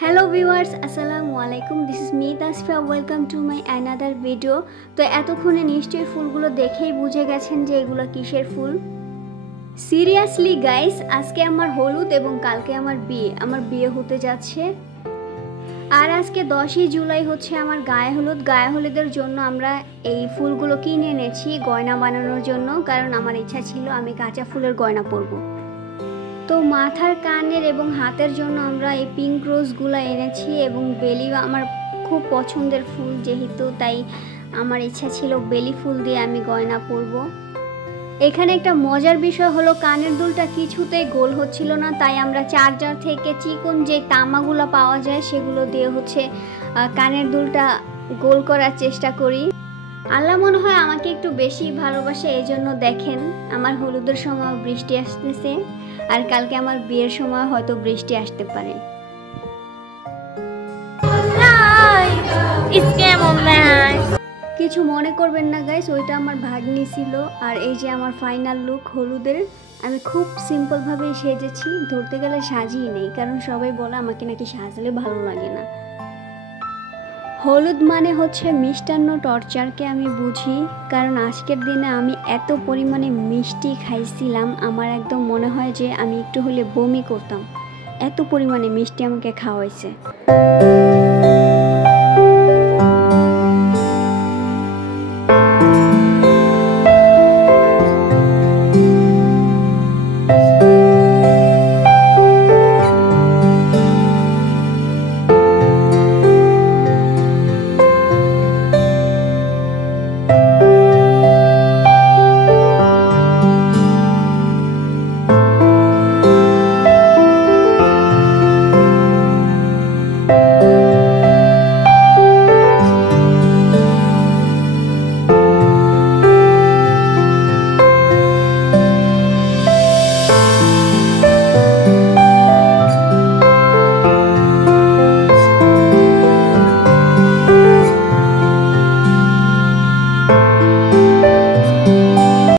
Hello viewers, আসসালামু আলাইকুম। This is me Tasfia. Welcome to my another video. তো এতক্ষণে নিশ্চয়ই ফুলগুলো দেখেই বুঝে গেছেন যে এগুলো কিসের ফুল। সিরিয়াসলি গাইস, আজকে আমার হলুদ এবং কালকে আমার বিয়ে হতে যাচ্ছে। আর আজকে 10ই জুলাই হচ্ছে আমার গায়ে হলুদের জন্য আমরা এই ফুলগুলো কিনে এনেছি গয়না বানানোর জন্য, কারণ আমার ইচ্ছা ছিল আমি কাঁচা ফুলের গয়না পরবো। তো মাথার, কানের এবং হাতের জন্য আমরা এই পিঙ্ক রোজগুলো এনেছি এবং বেলি আমার খুব পছন্দের ফুল যেহেতু, তাই আমার ইচ্ছা ছিল বেলি ফুল দিয়ে আমি গয়না পরব। এখানে একটা মজার বিষয় হলো কানের দুলটা কিছুতেই গোল হচ্ছিল না, তাই আমরা চার্জার থেকে চিকন যে তামাগুলো পাওয়া যায় সেগুলো দিয়ে কানের দুলটা গোল করার চেষ্টা করি। আল্লাহ মনে হয় আমাকে একটু বেশি ভালোবাসে, এই জন্য দেখেন আমার হলুদের সময় বৃষ্টি আসতেছে, আর কালকে আমার বিয়ের সময় হয়তো বৃষ্টি আসতে পারে। কিছু মনে করবেন না গাইস, ওইটা আমার ভাগ্নি ছিল। আর এই যে আমার ফাইনাল লুক হলুদের। আমি খুব সিম্পলভাবেই সেজেছি, ধরতে গেলে সাজিয়ে নেই, কারণ সবাই বলে আমাকে নাকি সাজলে ভালো লাগে না। হলুদ মানে হচ্ছে মিষ্টান্ন টর্চারকে আমি বুঝি, কারণ আজকের দিনে আমি এত পরিমাণে মিষ্টি খাইছিলাম, আমার একদম মনে হয় যে আমি একটু হলে বমি করতাম, এত পরিমাণে মিষ্টি আমাকে খাওয়াইছে।